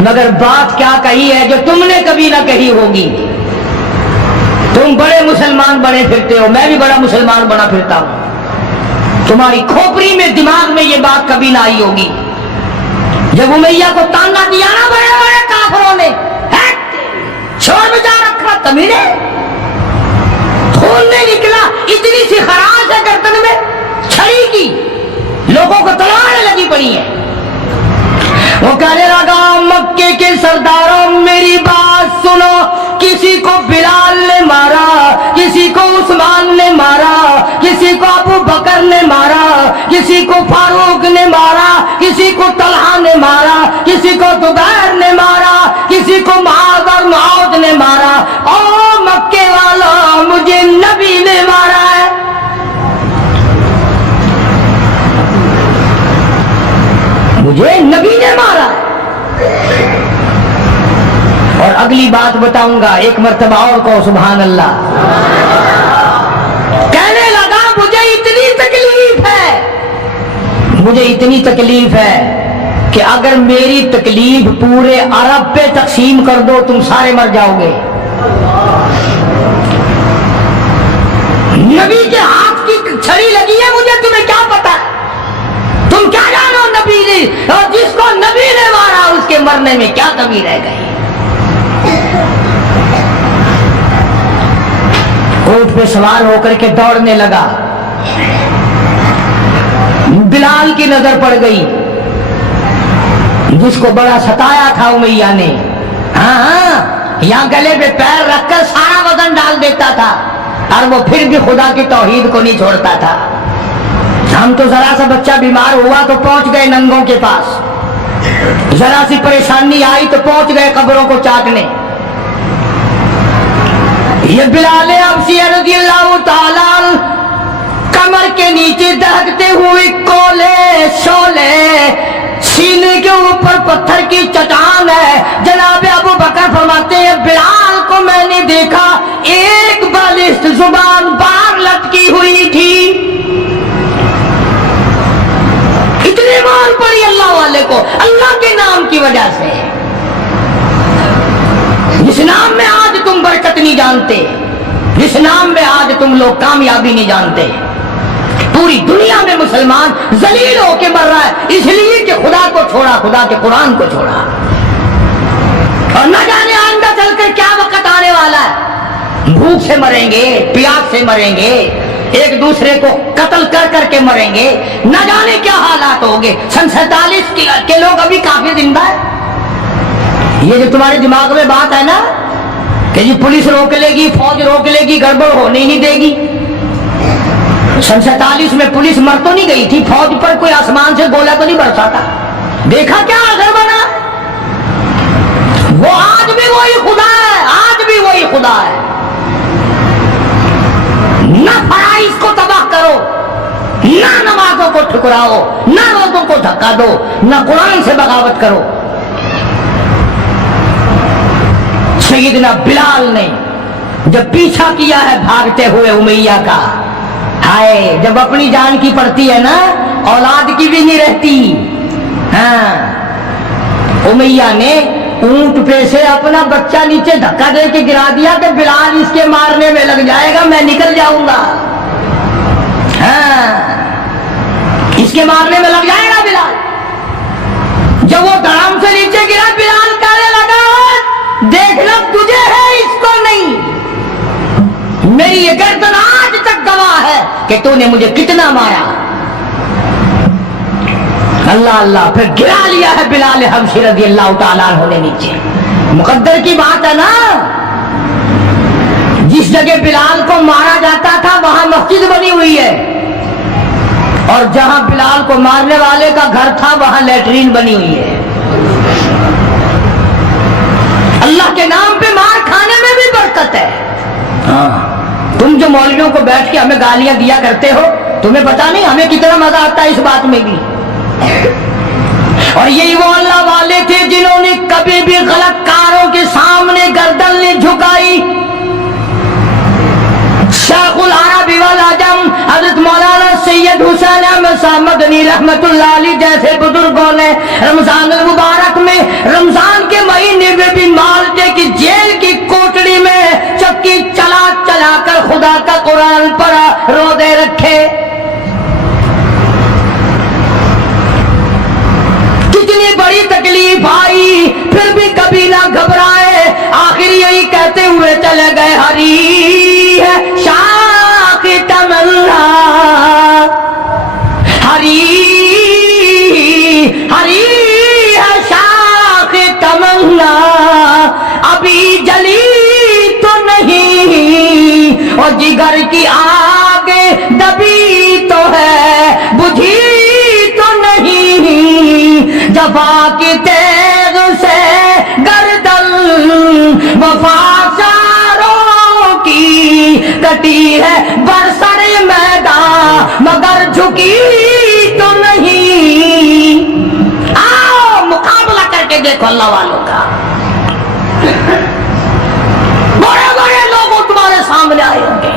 मगर बात क्या कही है जो तुमने कभी ना कही होगी। तुम बड़े मुसलमान बने फिरते हो, मैं भी बड़ा मुसलमान बना फिरता हूं। तुम्हारी खोपड़ी में दिमाग में ये बात कभी ना आई होगी। जब उमैया को ताना दिया ना बड़े बड़े काफिरों ने, छोड़ बजा रखा कमीने, खून नहीं निकला, इतनी सी खराश है गर्दन में छड़ी की, लोगों को तलवारें लगी पड़ी है। वो कहने लगा मक्के के सरदारों मेरी बात सुनो, किसी को बिलाल ने मारा, किसी को उस्मान ने मारा, किसी को अबू बकर ने मारा, किसी को फारूक ने मारा, किसी को तलहा ने मारा, किसी को जुबैर ने मारा, किसी को मुआज और मुआद ने मारा। ओ मक्के वालों मुझे नबी ने मारा है। मुझे नबी ने मारा है। और अगली बात बताऊंगा, एक मर्तबा और को सुभान अल्लाह। कहने लगा मुझे इतनी तकलीफ है, मुझे इतनी तकलीफ है कि अगर मेरी तकलीफ पूरे अरब पे तकसीम कर दो तुम सारे मर जाओगे। नबी के हाथ की छड़ी लगी है, मुझे तुम्हें क्या पता, तुम क्या जानो नबी ने, और जिसको नबी ने मारा उसके मरने में क्या कमी रह गई। ऊंट पे सवार होकर के दौड़ने लगा। बिलाल की नजर पड़ गई, जिसको बड़ा सताया था उमैया ने। हाँ, यहाँ गले पे पैर रखकर सारा वजन डाल देता था, और वो फिर भी खुदा की तौहीद को नहीं छोड़ता था। हम तो जरा सा बच्चा बीमार हुआ तो पहुंच गए नंगों के पास, जरा सी परेशानी आई तो पहुंच गए कब्रों को चाटने। ये बिलाल हबशी रज़ियल्लाहु ताला कमर के नीचे दहकते हुए कोले शोले, सीने के ऊपर पत्थर की चट्टान है। जनाब अबू बकर फरमाते हैं बिलाल को मैंने देखा, एक बालिश्त जुबान बाहर लटकी हुई थी। इतनी मार पड़ी अल्लाह वाले को, अल्लाह के नाम की वजह से। जिस नाम में आज तुम बरकत नहीं जानते, जिस नाम में आज तुम लोग कामयाबी नहीं जानते, पूरी दुनिया में मुसलमान जलील होके मर रहा है, इसलिए कि खुदा को छोड़ा, खुदा के कुरान को छोड़ा। और न जाने आइंदा चलकर क्या वक्त आने वाला है। भूख से मरेंगे, प्यास से मरेंगे, एक दूसरे को कत्ल कर करके मरेंगे, न जाने क्या हालात होंगे। सन 47 के लोग अभी काफी जिंदा है। ये जो तुम्हारे दिमाग में बात है ना कि जी पुलिस रोक लेगी, फौज रोक लेगी, गड़बड़ होने नहीं देगी। सन 47 में पुलिस मर तो नहीं गई थी, फौज पर कोई आसमान से गोला तो नहीं बरसा था। देखा क्या असर बना। वो आज भी वही खुदा है, आज भी वही खुदा है। न फराइज को तबाह करो, न नमाजों को ठुकराओ, न रोजों को धक्का दो, न कुरान से बगावत करो। सैयदना बिलाल ने जब पीछा किया है भागते हुए उमैया का, हाय जब अपनी जान की पड़ती है ना, औलाद की भी नहीं रहती। हाँ, उमैया ने ऊंट पे से अपना बच्चा नीचे धक्का दे के गिरा दिया कि बिलाल इसके मारने में लग जाएगा, मैं निकल जाऊंगा। हाँ, इसके मारने में लग जाएगा बिलाल। जब वो धड़ाम से नीचे गिरा, बिलाल कहने लगा देखना तुझे है, इसको नहीं। मेरी ये गर्दन आज तक गवाह है कि तूने मुझे कितना मारा। अल्लाह अल्लाह, फिर गिरा लिया है बिलाल हबशी रज़ियल्लाहु ताला अन्हु ने नीचे। मुकद्दर की बात है ना, जिस जगह बिलाल को मारा जाता था वहां मस्जिद बनी हुई है, और जहां बिलाल को मारने वाले का घर था वहां लैट्रीन बनी हुई है। अल्लाह के नाम पे मार खाने में भी बरकत है। हाँ, तुम जो मौलवियों को बैठ के हमें गालियां दिया करते हो, तुम्हें पता नहीं हमें कितना मजा आता है इस बात में भी। और यही वो अल्लाह वाले थे जिन्होंने कभी भी गलत कारों के सामने गर्दन नहीं झुकाई। शेखुल अरबी वल अजम हजरत मौलाना सैयद हुसैन अहमद साहब मदनी रहमतुल्लाह अलैह जैसे बुजुर्गों ने रमजान मुबारक में, रमजान के जिगर की आग दबी तो है बुझी तो नहीं, जफा की तेग से गर्दन वफासारों की कटी है बरसर मैदान मगर झुकी तो नहीं। आओ मुकाबला करके देखो अल्लाह वालों का। बड़े बड़े लोग तुम्हारे सामने आए होंगे,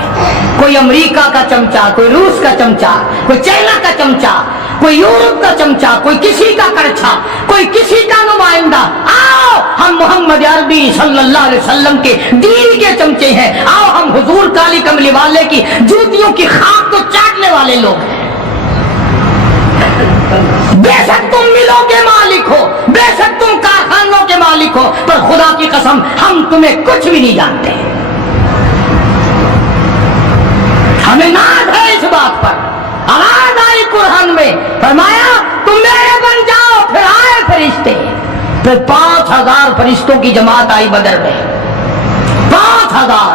कोई अमेरिका का चमचा, कोई रूस का चमचा, कोई चाइना का चमचा, कोई यूरोप का चमचा, कोई किसी का करछा, कोई किसी का नुमाइंदा। आओ हम मोहम्मद अरबी सल्लल्लाहु अलैहि वसल्लम के दीन के चमचे हैं। आओ हम हुजूर काली कमली वाले की जूतियों की खाक को चाटने वाले लोग हैं। बेशक तुम मिलों के मालिक हो, बेशक तुम कारखानों के मालिक हो, पर खुदा की कसम हम तुम्हें कुछ भी नहीं जानते। हमें नाज है इस बात पर। आवाज आई कुरान में, फरमाया तुम मेरे बन जाओ। फिर आए फरिश्ते, फिर 5000 फरिश्तों की जमात आई बदर में, 5000।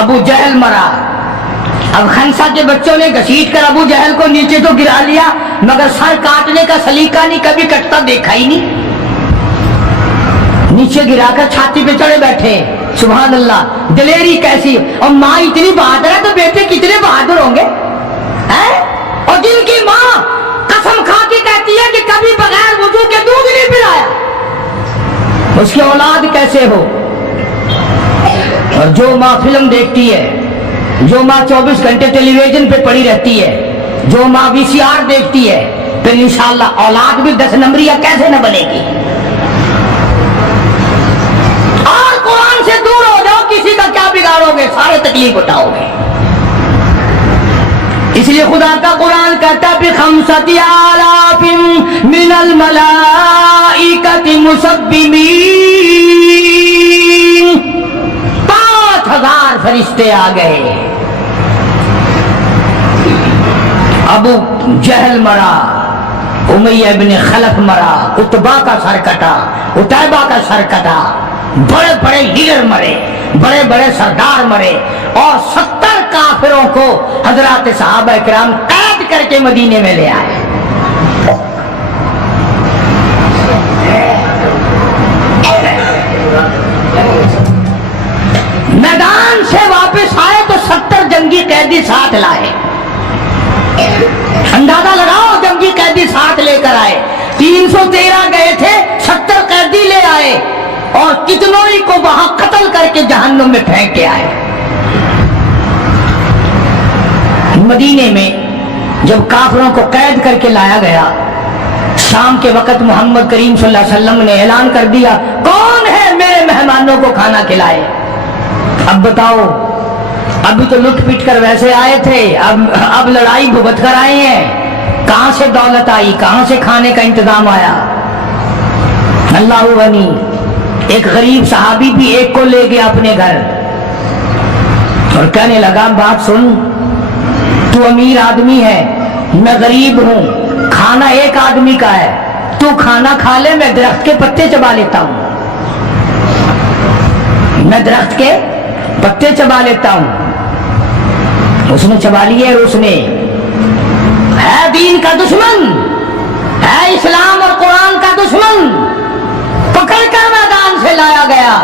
अबू जहल मरा। अब खंसा के बच्चों ने घसीट कर अबू जहल को नीचे तो गिरा लिया, मगर सर काटने का सलीका नहीं, कभी कटता देखा ही नहीं। नीचे गिराकर छाती पे चढ़े बैठे। सुभान अल्लाह, दिलेरी कैसी। और माँ इतनी बहादुर है तो बेटे कितने बहादुर होंगे हैं? और जिनकी माँ कसम खा के कहती है कि कभी बगैर वुजू के दूध नहीं पिलाया, उसकी औलाद कैसे हो। और जो माँ फिल्म देखती है, जो माँ 24 घंटे टेलीविजन पे पड़ी रहती है, जो माँ VCR देखती है, फिर इंशाअल्लाह औलाद भी 10 नंबरिया कैसे न बनेगी। और कुरान से दूर हो जाओ, किसी का क्या बिगाड़ोगे, सारे तकलीफ उठाओगे। इसलिए खुदा का कुरान कहता है खमसती आलाफिन मिनल मलाइकति मुसब्बिमीन, 5000 फरिश्ते आ गए। अबू जहल मरा, उमैया इब्न खलफ मरा, उतबा का सर कटा, उतैबा का सर कटा, बड़े बड़े लीडर मरे, बड़े बड़े सरदार मरे, और 70 काफिरों को हजरात सहाबा किराम कैद करके मदीने में ले आए। मैदान से वापस आए तो 70 जंगी कैदी साथ लाए। अंदाजा लगाओ, जंगी कैदी साथ लेकर आए। 313 गए थे, 70 कैदी ले आए, और कितनों ही को वहां कत्ल करके जहन्नुम में फेंक के आए। मदीने में जब काफिरों को कैद करके लाया गया, शाम के वक्त मोहम्मद करीम सल्लल्लाहु अलैहि वसल्लम ने ऐलान कर दिया, कौन है मेरे मेहमानों को खाना खिलाए। अब बताओ, अभी तो लुट पिट कर वैसे आए थे, अब लड़ाई भुगत कर आए हैं। कहां से दौलत आई, कहां से खाने का इंतजाम आया। अल्लाह वनी। एक गरीब सहाबी भी एक को ले गया अपने घर और कहने लगा, बात सुन, तू अमीर आदमी है, मैं गरीब हूं, खाना एक आदमी का है, तू खाना खा ले, मैं दरख्त के पत्ते चबा लेता हूं, मैं दरख्त के पत्ते चबा लेता हूं। उसने चबा लिए, और उसने है दीन का दुश्मन, है इस्लाम और कुरान का दुश्मन, पकड़कर मैदान से लाया गया।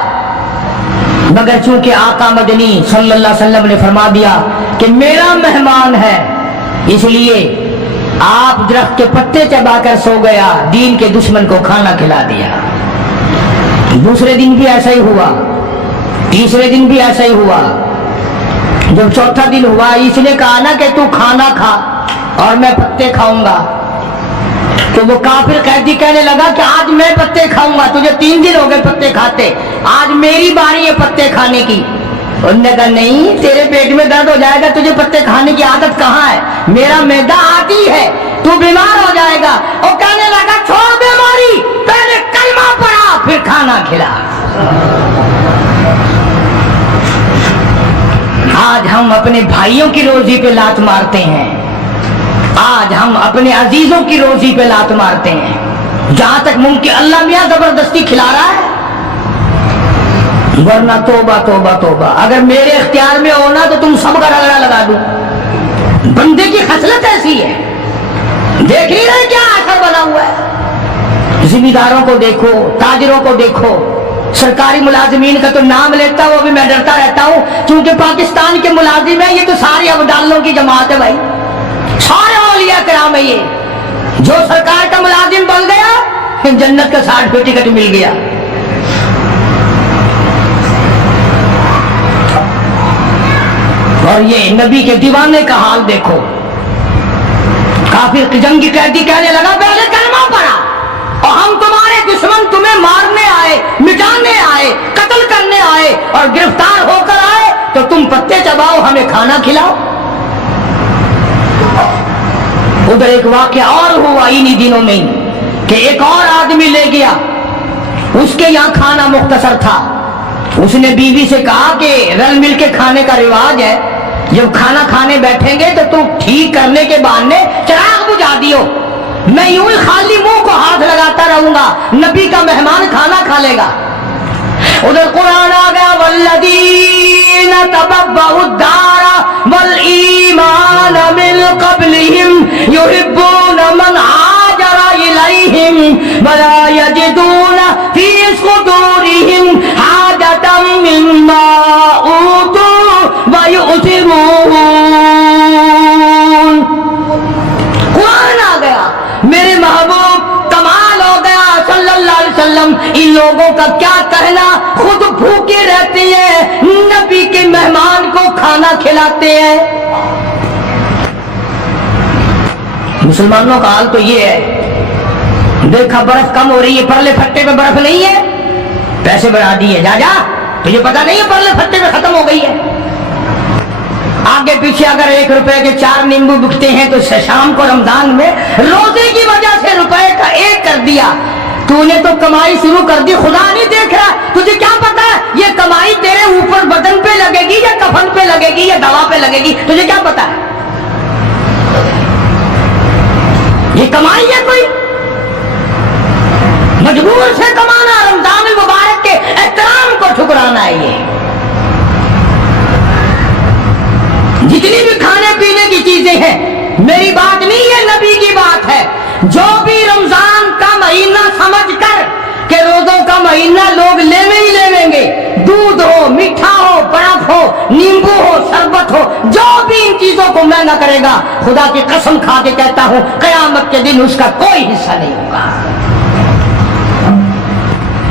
मगर चूंकि आका मदनी सल्लल्लाहु अलैहि वसल्लम ने फरमा दिया कि मेरा मेहमान है, इसलिए आप दरख्त के पत्ते चबाकर सो गया, दीन के दुश्मन को खाना खिला दिया। दूसरे दिन भी ऐसा ही हुआ, तीसरे दिन भी ऐसा ही हुआ। जब चौथा दिन हुआ, इसने कहा ना कि तू खाना खा और मैं पत्ते खाऊंगा, तो वो काफिर कैदी कहने लगा कि आज मैं पत्ते खाऊंगा, तुझे 3 दिन हो गए पत्ते खाते, आज मेरी बारी है पत्ते खाने की। उन्होंने कहा नहीं, तेरे पेट में दर्द हो जाएगा, तुझे पत्ते खाने की आदत कहाँ है, मेरा मैदा आती है, तू बीमार हो जाएगा। और कहने लगा छोड़ बीमारी, पहले कलमा पढ़ा फिर खाना खिला। आज हम अपने भाइयों की रोजी पे लात मारते हैं, आज हम अपने अजीजों की रोजी पे लात मारते हैं। जहां तक मुमकिन अल्लाह मियां जबरदस्ती खिला रहा है, वरना तोबा तोबा तोबा, अगर मेरे इख्तियार में हो ना तो तुम सबका रगड़ा लगा दूं। बंदे की खसलत ऐसी है, देख ही रहे क्या असर बना हुआ है। जिम्मेदारों को देखो, ताजिरों को देखो, सरकारी मुलाजिमीन का तो नाम लेता हूं, अभी मैं डरता रहता हूं क्योंकि पाकिस्तान के मुलाजिम है, ये तो सारे अब्दालों की जमात है भाई, सारे औलिया किराम है ये। जो सरकार का मुलाजिम बन गया, जन्नत का 60 टिकट मिल गया। और ये नबी के दीवाने का हाल देखो, काफिर की जंगी कैदी कहने लगा पहले कलमा पड़ा और हम तुम्हारे दुश्मन तुम्हें मारने आए, मिटाने आए, कत्ल करने आए और गिरफ्तार होकर आए तो तुम पत्ते चबाओ, हमें खाना खिलाओ। उधर एक वाकया और हुआ इन्हीं दिनों में कि एक और आदमी ले गया, उसके यहाँ खाना मुख्तसर था। उसने बीवी से कहा कि रल मिल के खाने का रिवाज है, जब खाना खाने बैठेंगे तो तुम ठीक करने के बहाने चिराग बुझा दियो, मैं यूं ही खाली मुंह को हाथ लगाता रहूंगा, नबी का मेहमान खाना खा लेगा। उधर कुरान आ गया, वल्लदीना तबव्वउद्दारा वल ईमान मिन क़ब्लिहिम युहिब्बूना मन हाजरा इलैहिम वला यजिदूना फी सुदूरिहिम हाजतम मिम्मा ऊतू व यु'सिरून। कुरान आ गया, मेरे महबूब कमाल हो गया सल्लल्लाहु अलैहि वसल्लम, इन लोगों का क्या कहना, खुद भूखे रहते हैं, नबी के मेहमान को खाना खिलाते हैं। मुसलमानों का हाल तो ये है, देखा बर्फ कम हो रही है, परले फट्टे पे बर्फ नहीं है, पैसे बढ़ा दिए, जा जा, तुझे पता नहीं है परले फट्टे पे खत्म हो गई है। आगे पीछे अगर 1 रुपए के 4 नींबू बिकते हैं तो शाम को रमजान में रोजे की वजह से रुपए का 1 कर दिया, तूने तो कमाई शुरू कर दी, खुदा नहीं देख रहा, तुझे क्या पता है ये कमाई तेरे ऊपर बदन पे लगेगी या कफन पे लगेगी या दवा पे लगेगी, तुझे क्या पता है? ये कमाई है कोई, मजबूर से कमाना, रमजान मुबारक के एहतराम को ठुकराना है ये। जितनी भी खाने पीने की चीजें हैं, मेरी बात नहीं है, नबी की बात है। जो भी रमजान का महीना समझकर के रोजों का महीना लोग लेवे ही लेवेंगे, दूध हो, मीठा हो, बर्फ हो, नींबू हो, शरबत हो, जो भी इन चीजों को महंगा करेगा, खुदा की कसम खा के कहता हूं कयामत के दिन उसका कोई हिस्सा नहीं होगा।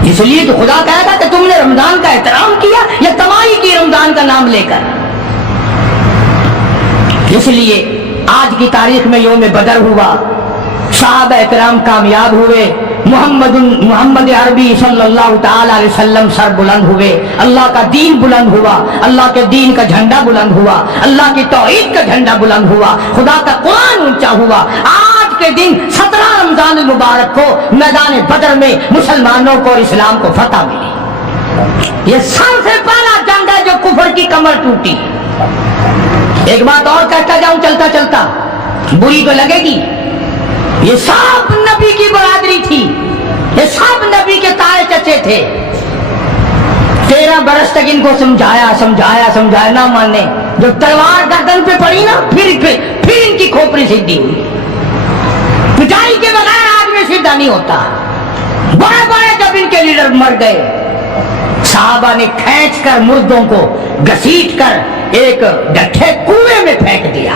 इसलिए तो खुदा कहेगा कि तुमने रमजान का एहतराम किया या कमाई की रमजान का नाम लेकर। इसलिए आज की तारीख में यौम बदर हुआ, सहाबा इकराम कामयाब हुए, मोहम्मद अरबी सल्लल्लाहु ताला अलैहि वसल्लम सर बुलंद हुए, अल्लाह का दीन बुलंद हुआ, अल्लाह के दीन का झंडा बुलंद हुआ, अल्लाह की तौहीद का झंडा बुलंद हुआ, खुदा का कुरान ऊंचा हुआ। आज के दिन 17 रमजान मुबारक को मैदान बदर में मुसलमानों को और इस्लाम को फतह मिली। ये सबसे पहला जंग है जो कुफर की कमर टूटी। एक बात और कहता जाऊं चलता चलता, बुरी तो लगेगी, ये सब नबी की बरादरी थी, ये सब नबी के ताए चचे थे। 13 बरस तक इनको समझाया समझाया समझाया, ना माने। जब तलवार गर्दन पे पड़ी ना, फिर इनकी खोपड़ी सीधी हुई। पिटाई के बगैर आदमी सीधा नहीं होता। बड़े बड़े जब इनके लीडर मर गए, साहबा ने खींच कर मुर्दों को घसीट कर एक डठे कुएं में फेंक दिया।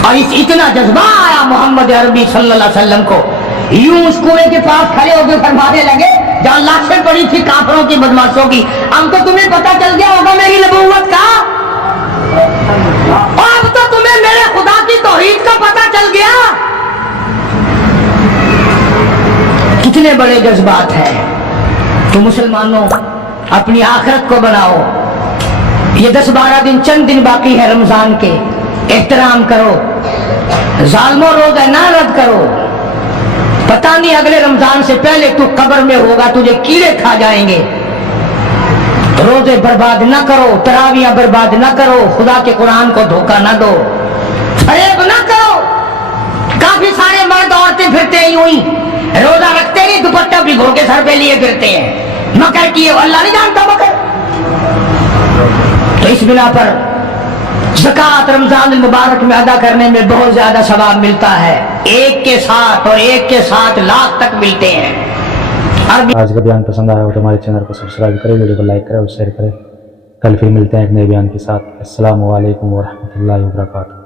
और इतना जज्बा आया मोहम्मद अरबी सल्लल्लाहु अलैहि वसल्लम को, यूं उस कुएं के पास खड़े होकर फरमाने लगे जहां लाशें पड़ी थी काफिरों की, बदमाशों की, अब तो तुम्हें पता चल गया होगा मेरी नबूवत का, और अब तो तुम्हें मेरे खुदा की तौहीद का पता चल गया। कितने बड़े जज्बात हैं। तो मुसलमानों अपनी आखिरत को बनाओ, ये 10-12 दिन चंद दिन बाकी है रमजान के, एहतराम करो, जालिमों रोज़ा ना रद्द करो। पता नहीं अगले रमजान से पहले तू कब्र में होगा, तुझे कीड़े खा जाएंगे। रोजे बर्बाद ना करो, तरावियां बर्बाद ना करो, खुदा के कुरान को धोखा ना दो, फरेब ना करो। काफी सारे मर्द औरतें फिरते हैं यूं ही, रोजा रखते नहीं, दुपट्टा भिगो के सर पे लिए फिरते हैं, مکر کی ہے وہ اللہ نہیں جانتا مکر. تو اس بنا پر زکوٰۃ رمضان المبارک میں ادا کرنے میں بہت زیادہ ثواب ملتا ہے، ایک کے ساتھ اور ایک کے ساتھ لاکھ تک ملتے ہیں. آج کا بیان پسند آیا ہو تو ہمارے چینل کو سبسکرائب کریں، ویڈیو کو لائک کریں اور شیئر کریں. کل پھر ملتے ہیں ایک نئے بیان کے ساتھ. السلام علیکم ورحمۃ اللہ وبرکاتہ.